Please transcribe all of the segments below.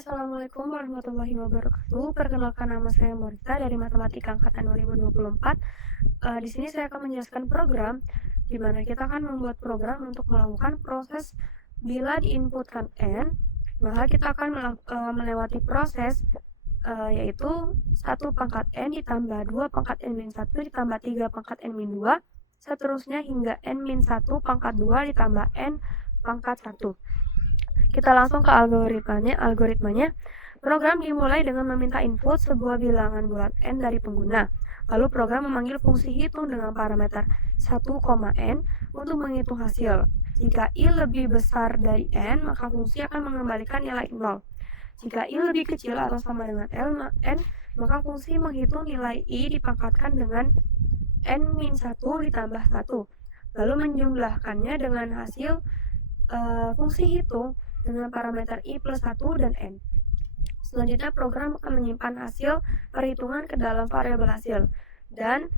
Assalamualaikum warahmatullahi wabarakatuh. Perkenalkan, nama saya Morita dari Matematika Angkatan 2024. Di sini saya akan menjelaskan program di mana kita akan membuat program untuk melakukan proses bila diinputkan n, maka kita akan melewati proses yaitu 1 pangkat n ditambah 2 pangkat n-1 ditambah 3 pangkat n-2, seterusnya hingga n-1 pangkat 2 ditambah n pangkat 1. Kita langsung ke algoritmanya. Program dimulai dengan meminta input sebuah bilangan bulat n dari pengguna. Lalu program memanggil fungsi hitung dengan parameter 1, n untuk menghitung hasil. Jika i lebih besar dari n, maka fungsi akan mengembalikan nilai 0. Jika i lebih kecil atau sama dengan n, maka fungsi menghitung nilai i dipangkatkan dengan n-1 ditambah 1. Lalu menjumlahkannya dengan hasil fungsi hitung dengan parameter i plus 1 dan n. Selanjutnya program akan menyimpan hasil perhitungan ke dalam variabel hasil, dan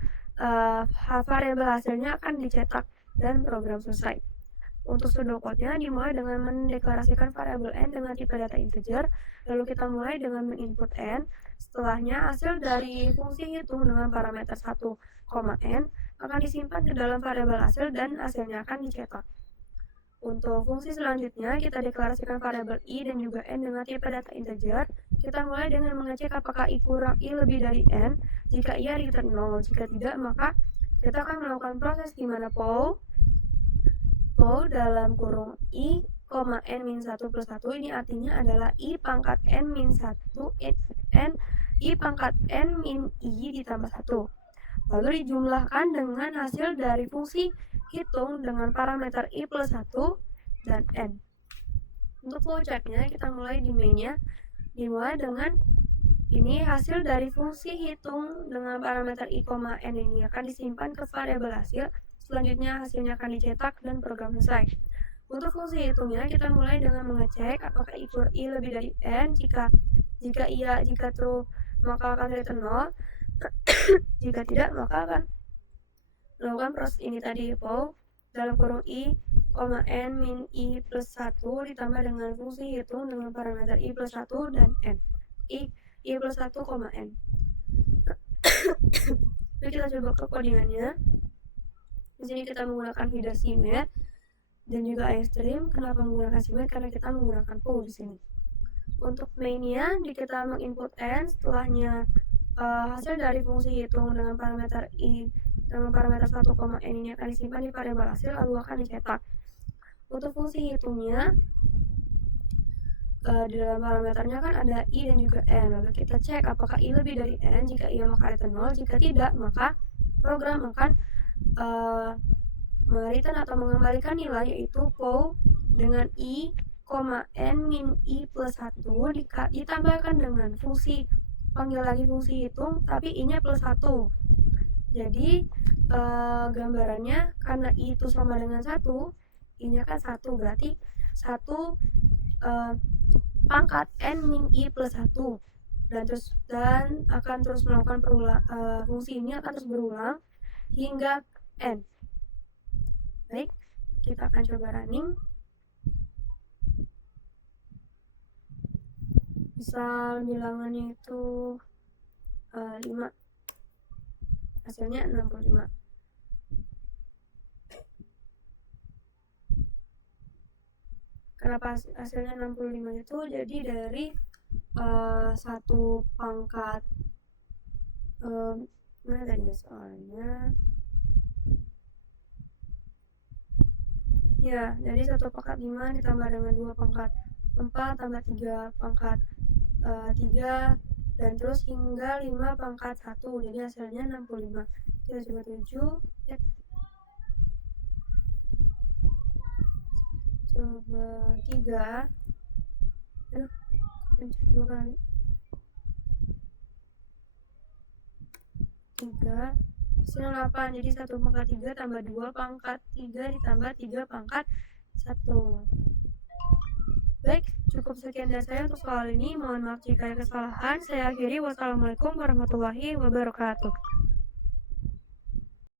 variabel hasilnya akan dicetak dan program selesai. Untuk pseudocode-nya dimulai dengan mendeklarasikan variabel n dengan tipe data integer, lalu kita mulai dengan menginput n. Setelahnya hasil dari fungsi hitung dengan parameter 1, n akan disimpan ke dalam variabel hasil dan hasilnya akan dicetak. Untuk fungsi selanjutnya, kita deklarasikan variabel i dan juga n dengan tipe data integer. Kita mulai dengan mengecek apakah i lebih dari n. Jika iya, return 0. Jika tidak, maka kita akan melakukan proses di mana pow dalam kurung i, n-1 plus 1, ini artinya adalah i pangkat n-1 i pangkat n min i ditambah 1. Lalu dijumlahkan dengan hasil dari fungsi hitung dengan parameter i plus 1 dan n. Untuk flowchart-nya, kita mulai di main-nya. Dimulai dengan ini hasil dari fungsi hitung dengan parameter i, n ini akan disimpan ke variabel hasil. Selanjutnya hasilnya akan dicetak dan program selesai. Untuk fungsi hitungnya, kita mulai dengan mengecek apakah i lebih dari n. Jika iya, jika true, maka akan return 0. Jika tidak, maka akan melakukan proses ini tadi, pow dalam kurung i, n min i plus 1 ditambah dengan fungsi hitung dengan parameter i plus 1 dan n. i plus 1, n. Jadi kita coba ke codingannya. Di sini kita menggunakan Hida Simet dan juga iStream. Kenapa menggunakan Simet? Karena kita menggunakan pow di sini. Untuk mainnya, kita menginput n, setelahnya hasil dari fungsi hitung dengan parameter i dengan parameter 1, n ini akan disimpan di variabel hasil lalu akan dicetak. Untuk fungsi hitungnya, di dalam parameternya kan ada i dan juga n. Lalu kita cek apakah i lebih dari n. Jika iya, maka return 0. Jika tidak, maka program akan return atau mengembalikan nilai, yaitu pow dengan i, n min i plus 1 ditambahkan dengan fungsi panggil lagi fungsi hitung, tapi i-nya plus 1. Jadi gambarannya karena i itu sama dengan 1, i-nya kan 1, berarti 1 pangkat n min i plus 1, dan akan terus melakukan fungsi ini akan terus berulang hingga n. Baik, kita akan coba running. Misal bilangannya itu 5, hasilnya 65. Kenapa hasilnya 65 itu? Jadi dari 1 pangkat mana tadi soalnya ya, jadi 1 pangkat 5 ditambah dengan 2 pangkat 4 tambah 3 pangkat 3 dan terus hingga 5 pangkat 1, jadi hasilnya 65. Kita coba 7, coba 3, 2 kali 3, hasilnya 8. Jadi 1 pangkat 3 tambah 2 pangkat 3 ditambah 3 pangkat 1. Baik, cukup sekian dari saya untuk soal ini. Mohon maaf jika ada kesalahan. Saya akhiri. Wassalamualaikum warahmatullahi wabarakatuh.